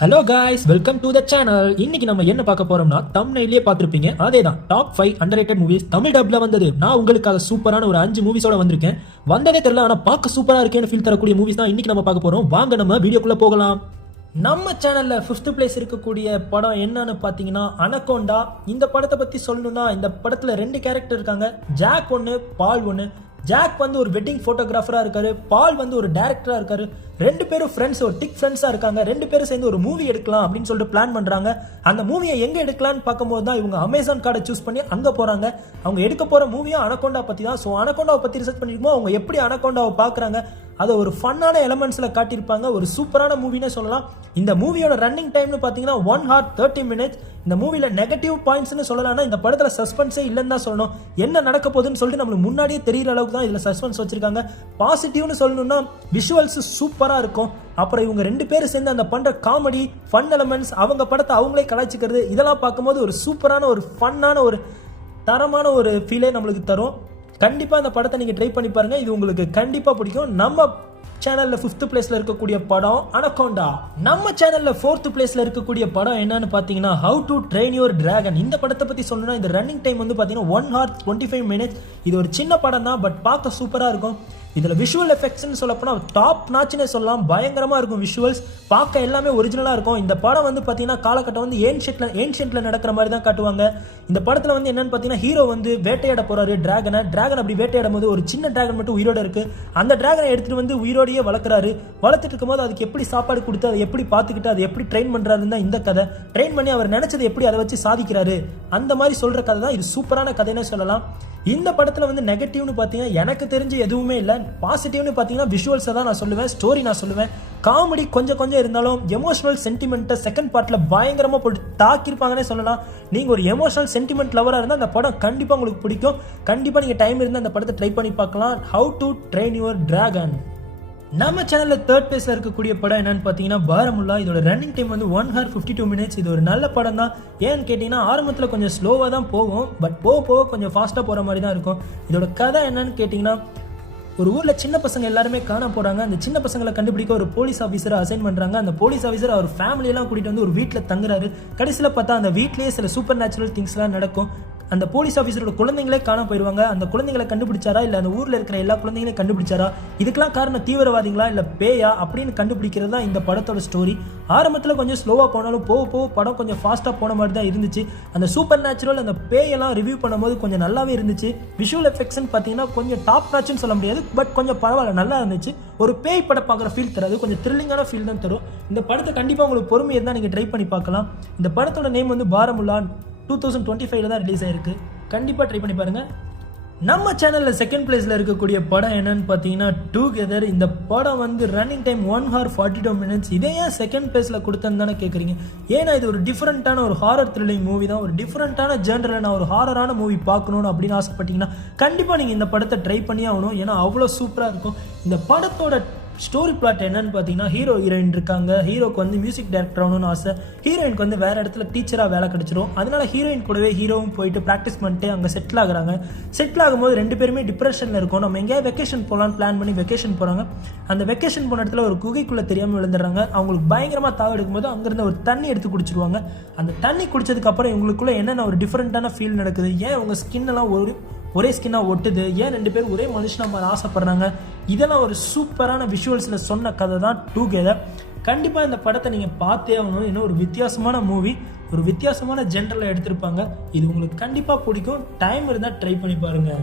Hello guys, welcome to the channel. இன்னைக்கு நம்ம என்ன பார்க்க போறோம்னா, தம்ப்நெயிலே பார்த்திருப்பீங்க, அதேதான் டாப் 5 அண்டர்ரேட்டட் மூவிஸ் தமிழ் டப்ல வந்தது. நான் உங்களுக்காக சூப்பரான ஒரு 5 மூவிஸோட வந்திருக்கேன். வந்ததே தெரியல, ஆனா பார்க்க சூப்பரா இருக்கேன்னு ஃபீல் தரக்கூடிய மூவிஸ் தான் இன்னைக்கு நம்ம பார்க்க போறோம். வாங்க நம்ம வீடியோக்குள்ள போகலாம். நம்ம சேனல்ல 5th பிளேஸ் இருக்கக்கூடிய படம் என்னன்னு பாத்தீங்கன்னா அனகோண்டா. இந்த படத்தை பத்தி சொல்லணும்னா, இந்த படத்துல 2 கேரக்டர் இருக்காங்க. ஜாக் ஒன்னு, பால் ஒன்னு. ஜாக் வந்து ஒரு வெட்டிங் போட்டோகிராஃபரா இருக்காரு, பால் வந்து ஒரு டைரக்டரா இருக்காரு. 2 பேரும் ஃப்ரெண்ட்ஸ், ஒரு திக் ஃப்ரெண்ட்ஸா இருக்காங்க. 2 பேரும் சேர்ந்து ஒரு மூவி எடுக்கலாம் அப்படின்னு சொல்லிட்டு பிளான் பண்றாங்க. அந்த மூவியை எங்க எடுக்கலாம்னு பார்க்கும்போது தான் இவங்க அமேசான் கார்டை சூஸ் பண்ணி அங்க போறாங்க. அவங்க எடுக்க போற மூவியும் அனகோண்டா பத்தி தான். ஸோ அனகோண்டாவை பத்தி ரிசர்ச் பண்ணிருக்கோம். அவங்க எப்படி அனகோண்டாவை பாக்குறாங்க, அதை ஒரு ஃபன்னான எலமெண்ட்ஸ்ல காட்டியிருப்பாங்க. ஒரு சூப்பரான மூவினே சொல்லலாம். இந்த மூவியோட ரன்னிங் டைம்னு பாத்தீங்கன்னா 1 hour 30 minutes. இந்த மூவில நெகட்டிவ் பாயிண்ட்ஸ்னு சொல்லலாம்னா, இந்த படத்துல சஸ்பென்ஸே இல்லைன்னு தான் சொல்லணும். என்ன நடக்க போகுதுன்னு சொல்லிட்டு நம்மளுக்கு முன்னாடியே தெரியற அளவுக்கு தான் இதுல சஸ்பென்ஸ் வச்சிருக்காங்க. பாசிட்டிவ்னு சொல்லணும்னா விஷுவல்ஸ் சூப்பரா இருக்கும். அப்புறம் இவங்க 2 பேரும் சேர்ந்து அந்த பண்ற காமெடி, ஃபன் எலமெண்ட்ஸ், அவங்க படத்தை அவங்களே கலாய்ச்சிக்கிறது, இதெல்லாம் பார்க்கும்போது ஒரு சூப்பரான ஒரு ஃபன்னான ஒரு தரமான ஒரு ஃபீலே நம்மளுக்கு தரும். கண்டிப்பா இந்த படத்தை நீங்க ட்ரை பண்ணி பாருங்க, இது உங்களுக்கு கண்டிப்பா பிடிக்கும். நம்ம சேனல்ல 5th பிளேஸ்ல இருக்கக்கூடிய படம் அனகோண்டா. நம்ம சேனல்ல 4th பிளேஸ்ல இருக்கக்கூடிய படம் என்னன்னு பாத்தீங்கன்னா how to train your dragon. இந்த படத்தை பத்தி சொல்லணும்னா, இந்த ரன்னிங் டைம் வந்து பாத்தீங்கன்னா 1 hour 25 minutes. இது ஒரு சின்ன படம் தான், பட் பார்க்க சூப்பரா இருக்கும். இதுல விஷுவல் எஃபெக்ட்ஸ்னு சொல்ல போனா டாப் நாட்ச்னே சொல்லலாம். பயங்கரமா இருக்கும் விஷுவல்ஸ், பார்க்க எல்லாமே ஒரிஜினலா இருக்கும். இந்த படம் வந்து பாத்தீங்கன்னா காலகட்டம் வந்து ஏன்ஷியன்ட்ல நடக்கிற மாதிரி தான் காட்டுவாங்க. இந்த படத்துல வந்து என்னன்னு பாத்தீங்கன்னா, ஹீரோ வந்து வேட்டையாட போறாரு டிராகனை. டிராகன் அப்படி வேட்டையாடும் போது ஒரு சின்ன டிராகன் மட்டும் உயிரோட இருக்கு. அந்த டிராகனை எடுத்துட்டு வந்து உயிரோடையே வளர்க்குறாரு. வளர்த்துட்டு இருக்கும்போது அதுக்கு எப்படி சாப்பாடு கொடுத்து, அதை எப்படி பார்த்துக்கிட்டு, அதை எப்படி ட்ரெயின் பண்றாருன்னு தான் இந்த கதை. ட்ரெயின் பண்ணி அவர் நினைச்சது எப்படி அதை வச்சு சாதிக்கிறாரு, அந்த மாதிரி சொல்ற கதை தான் இது. சூப்பரான கதைன்னு சொல்லலாம். இந்த படத்துல வந்து நெகட்டிவ்னு பாத்தீங்கன்னா எனக்கு தெரிஞ்சு எதுவுமே இல்லை. பாசிட்டிவ்னு பாத்தீங்கன்னா விஷுவல்ஸை தான் நான் சொல்லுவேன், ஸ்டோரி நான் சொல்லுவேன். காமெடி கொஞ்சம் இருந்தாலும் எமோஷனல் சென்டிமெண்ட்டை செகண்ட் பார்ட்ல பயங்கரமா போட்டு தாக்கியிருப்பாங்கன்னே சொல்லலாம். நீங்க ஒரு எமோஷனல் சென்டிமெண்ட் லவரா இருந்தால் அந்த படம் கண்டிப்பா உங்களுக்கு பிடிக்கும். கண்டிப்பா நீங்க டைம் இருந்தால் அந்த படத்தை ட்ரை பண்ணி பார்க்கலாம். How to train your dragon. நம்ம சேனல்ல 3rd பிளேஸ்ல இருக்கக்கூடிய படம் என்னன்னு பாத்தீங்கன்னா பாரமுல்லா. இதோட ரன்னிங் டைம் வந்து 1 hour 52 minutes. இது ஒரு நல்ல படம் தான். ஏன்னு கேட்டீங்கன்னா, ஆரம்பத்துல கொஞ்சம் ஸ்லோவா தான் போகும், பட் போக கொஞ்சம் ஃபாஸ்டா போற மாதிரி தான் இருக்கும். இதோட கதை என்னன்னு கேட்டீங்கன்னா, ஒரு ஊர்ல சின்ன பசங்க எல்லாருமே காண போறாங்க. அந்த சின்ன பசங்களை கண்டுபிடிக்க ஒரு போலீஸ் ஆஃபீஸரை அசைன் பண்றாங்க. அந்த போலீஸ் ஆஃபீஸர் அவர் ஃபேமிலி எல்லாம் கூட்டிட்டு வந்து ஒரு வீட்டுல தங்குறாரு. கடைசியில பார்த்தா அந்த வீட்லயே சில சூப்பர் நேச்சுரல் திங்ஸ் எல்லாம் நடக்கும். அந்த போலீஸ் ஆஃபீஸரோட குழந்தைங்களே காண போயிருவாங்க. அந்த குழந்தைங்களை கண்டுபிடிச்சாரா, இல்ல அந்த ஊர்ல இருக்கிற எல்லா குழந்தைங்களையும் கண்டுபிடிச்சாரா, இதுக்கெல்லாம் காரணம் தீவிரவாதிகளா இல்ல பேயா அப்படின்னு கண்டுபிடிக்கிறது தான் இந்த படத்தோட ஸ்டோரி. ஆரம்பத்துல கொஞ்சம் ஸ்லோவா போனாலும் போக படம் கொஞ்சம் ஃபாஸ்டா போன மாதிரி தான் இருந்துச்சு. அந்த சூப்பர் நேச்சுரல், அந்த பேயெல்லாம் ரிவ்யூ பண்ணும்போது கொஞ்சம் நல்லாவே இருந்துச்சு. விஷுவல் எஃபெக்ட்ஸ் பாத்தீங்கன்னா கொஞ்சம் டாப் நாட்ச்னு சொல்ல முடியாது, பட் கொஞ்சம் பரவாயில்ல, நல்லா இருந்துச்சு. ஒரு பேய் படம் பார்க்குற ஃபீல் தராது, கொஞ்சம் த்ரில்லிங்கான ஃபீல் தான் தரும். இந்த படத்தை கண்டிப்பா உங்களுக்கு பொறுமை இருந்தால் நீங்க ட்ரை பண்ணி பார்க்கலாம். இந்த படத்தோட நேம் வந்து பாரமுல்லா. 2025 தான் ரிலீஸ் ஆயிருக்கு. கண்டிப்பா ட்ரை பண்ணி பாருங்க. நம்ம சேனல்ல 2nd பிளேஸ்ல இருக்கக்கூடிய படம் என்னன்னு பாத்தீங்கன்னா டுகெதர். இந்த படம் வந்து ரன்னிங் டைம் 1 hour 42 minutes. இதே ஏன் 2nd பிளேஸ்ல கொடுத்தேன்னு தானே கேக்குறீங்க. ஏன்னா இது ஒரு டிஃபரெண்டான ஒரு ஹாரர் த்ரில்லிங் மூவி தான். ஒரு டிஃபரெண்டான ஜெனரல், நான் ஒரு ஹாரரான மூவி பார்க்கணும்னு அப்படின்னு ஆசைப்பட்டீங்கன்னா கண்டிப்பா நீங்க இந்த படத்தை ட்ரை பண்ணி ஆகணும். ஏன்னா அவ்வளோ சூப்பரா இருக்கும். இந்த படத்தோட ஸ்டோரி பிளாட் என்னன்னு பார்த்தீங்கன்னா, ஹீரோ ஹீரோயின் இருக்காங்க. ஹீரோக்கு வந்து மியூசிக் டைரக்டர் ஆகணும்னு ஆசை. ஹீரோயினுக்கு வந்து வேற இடத்துல டீச்சராக வேலை கிடைச்சிரும். அதனால ஹீரோயின் கூடவே ஹீரோவும் போயிட்டு ப்ராக்டிஸ் பண்ணிட்டு அங்கே செட்டில் ஆகுறாங்க. செட்டில் ஆகும்போது 2 பேருமே டிப்ரெஷனில் இருக்கும். நம்ம எங்கேயா வெக்கேஷன் போகலான்னு பிளான் பண்ணி வெக்கேஷன் போகிறாங்க. அந்த வெக்கேஷன் போன இடத்துல ஒரு குகைக்குள்ளே தெரியாமல் விழுந்துடுறாங்க. அவங்களுக்கு பயங்கரமாக தாவ எடுக்கும்போது அங்கேருந்து ஒரு தண்ணி எடுத்து குடிச்சிருவாங்க. அந்த தண்ணி குடிச்சதுக்கு அப்புறம் இவங்களுக்குள்ள என்னென்ன ஒரு டிஃப்ரெண்டான ஃபீல் நடக்குது, ஏன் உங்க ஸ்கின் எல்லாம் ஒரே ஸ்கின்னா ஒட்டுது, ஏன் 2 பேரும் ஒரே மனுஷனா மாதிரி ஆசைப்படுறாங்க, இதெல்லாம் ஒரு சூப்பரான விஷுவல்ஸ்ல சொன்ன கதை தான் டுகெதர். கண்டிப்பா இந்த படத்தை நீங்க பார்த்தே ஆகணும். இன்னும் ஒரு வித்தியாசமான மூவி, ஒரு வித்தியாசமான ஜென்ரல்ல எடுத்திருப்பாங்க. இது உங்களுக்கு கண்டிப்பா பிடிக்கும். டைம் இருந்தா ட்ரை பண்ணி பாருங்க.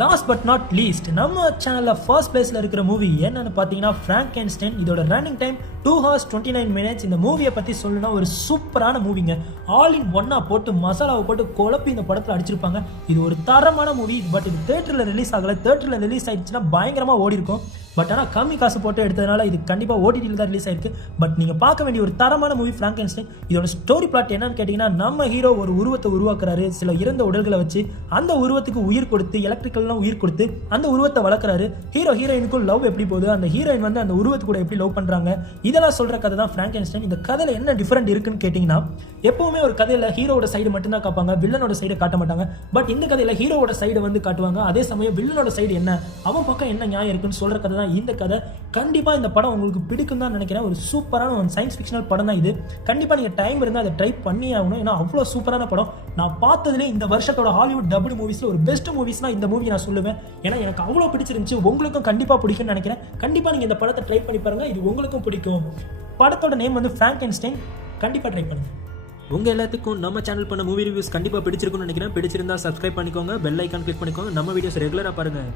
லாஸ்ட் பட் நாட் லீஸ்ட், நம்ம சேனல்ல 1st பிளேஸ்ல இருக்கிற மூவி என்னன்னு பாத்தீங்கன்னா பிராங்கென்ஸ்டைன். இதோட ரன்னிங் டைம் 2 hours 29 minutes. இந்த மூவியை பத்தி சொல்லணும்னா ஒரு சூப்பரான மூவிங்க. ஆல் இன் ஒன்னா போட்டு மசாலாவை போட்டு குழப்பி இந்த படத்துல அடிச்சிருப்பாங்க. இது ஒரு தரமான மூவி. பட் இது தியேட்டர்ல ரிலீஸ் ஆகல. தியேட்டர்ல ரிலீஸ் ஆயிடுச்சுன்னா பயங்கரமா ஓடி இருக்கும். பட் ஆனால் கம்மி காசு போட்டு எடுத்ததுனால இது கண்டிப்பாக ஓடிடியில் தான் ரிலீஸ் ஆயிருக்கு. பட் நீங்கள் பார்க்க வேண்டிய ஒரு தரமான மூவி பிராங்கென்ஸ்டைன். இதோட ஸ்டோரி பிளாட் என்னன்னு கேட்டிங்கன்னா, நம்ம ஹீரோ ஒரு உருவத்தை உருவாக்குறாரு. சில இறந்த உடல்களை வச்சு அந்த உருவத்துக்கு உயிர் கொடுத்து, எலக்ட்ரிக்கல்லாம் உயிர் கொடுத்து அந்த உருவத்தை வளர்க்குறாரு. ஹீரோயினுக்கும் லவ் எப்படி போகுது, அந்த ஹீரோயின் வந்து அந்த உருவத்து கூட எப்படி லவ் பண்ணுறாங்க, இதெல்லாம் சொல்கிற கதை தான் பிராங்கென்ஸ்டைன். இந்த கதையில் என்ன டிஃப்ரெண்ட் இருக்குன்னு கேட்டிங்கன்னா, எப்பவுமே ஒரு கதையில் ஹீரோட சைடு மட்டும்தான் காப்பாங்க, வில்லனோட சைடு காட்ட மாட்டாங்க. பட் இந்த கதையில் ஹீரோட சைடு வந்து காட்டுவாங்க. அதே சமயம் வில்லனோட சைடு என்ன, அவன் பக்கம் என்ன நியாயம் இருக்குன்னு சொல்கிற கதை தான் இந்த கதை. கண்டிப்பாக இந்த படம் உங்களுக்கு பிடிக்கும் தான் நினைக்கிறேன். ஒரு சூப்பரான ஒரு சயின்ஸ் ஃபிக்ஷனல் படம் தான் இது. கண்டிப்பாக நீங்கள் டைம் இருந்தால் அதை ட்ரை பண்ணி ஆகணும். ஏன்னா அவ்வளோ சூப்பரான படம். நான் பார்த்ததுலேயே இந்த வருஷத்தோட ஹாலிவுட் டபுள் மூவிஸில் ஒரு பெஸ்ட் மூவிஸ்னா இந்த மூவி நான் சொல்லுவேன். ஏன்னா எனக்கு அவ்வளோ பிடிச்சிருந்துச்சு. உங்களுக்கும் கண்டிப்பாக பிடிக்கும்னு நினைக்கிறேன். கண்டிப்பாக நீங்கள் இந்த படத்தை ட்ரை பண்ணி பாருங்கள். இது உங்களுக்கும் பிடிக்கும். படத்தோட நேம் வந்து ஃப்ராங்கென்ஸ்டைன். கண்டிப்பாக ட்ரை பண்ணுங்கள். உங்கள் எல்லாத்துக்கும் நம்ம சேனல் பண்ண மூவி ரிவ்யூஸ் கண்டிப்பாக பிடிச்சிருக்குன்னு நினைக்கிறேன். பிடிச்சிருந்தா சப்ஸ்கிரைப் பண்ணிக்கோங்க, பெல் ஐக்கான் கிளிக் பண்ணிக்கோங்க. நம்ம வீடியோஸ் ரெகுலராக பாருங்கள்.